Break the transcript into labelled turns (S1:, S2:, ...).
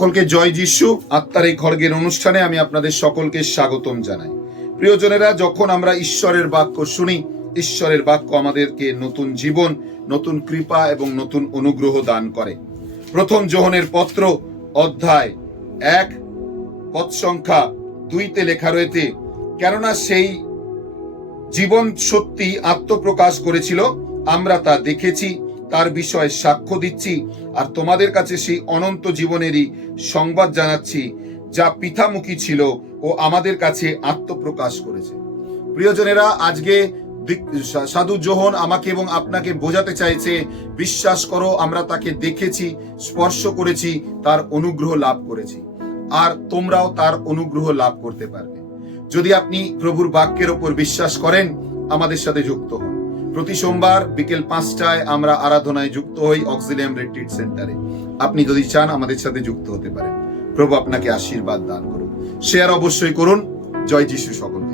S1: সকলকে জয় যিশু। আত্মার এই খড়গের অনুষ্ঠানে আমি আপনাদের সকলকে স্বাগতম জানাই। প্রিয়জনেরা, যখন আমরা ঈশ্বরের বাক্য শুনি, ঈশ্বরের বাক্য আমাদেরকে নতুন জীবন, নতুন কৃপা এবং নতুন অনুগ্রহ দান করে। প্রথম যোহনের পত্র, অধ্যায় এক, পদ সংখ্যা দুইতে লেখা রয়েছে, কেননা সেই জীবন সত্যি আত্মপ্রকাশ করেছিল, আমরা তা দেখেছি তার বিষয়ে সাক্ষ্য দিচ্ছি আর তোমাদের কাছে সেই অনন্ত জীবনেরই সংবাদ জানাচ্ছি যা পিতামুখী ছিল ও আমাদের কাছে আত্মপ্রকাশ করেছে। প্রিয়জনেরা, আজকে সাধু জোহন আমাকে এবং আপনাকে বোঝাতে চাইছে, বিশ্বাস করো, আমরা তাকে দেখেছি, স্পর্শ করেছি, তার অনুগ্রহ লাভ করেছি। আর তোমরাও তার অনুগ্রহ লাভ করতে পারবে। যদি আপনি প্রভুর বাক্যের ওপর বিশ্বাস করেন, আমাদের সাথে যুক্ত হন। প্রতি সোমবার বিকেল পাঁচটায় আমরা আরাধনায় যুক্ত হই অক্সিলিয়াম রিট্রিট সেন্টারে। আপনি যদি চান আমাদের সাথে যুক্ত হতে পারেন। প্রভু আপনাকে আশীর্বাদ দান করুন। শেয়ার অবশ্যই করুন। জয় যিশু সকল।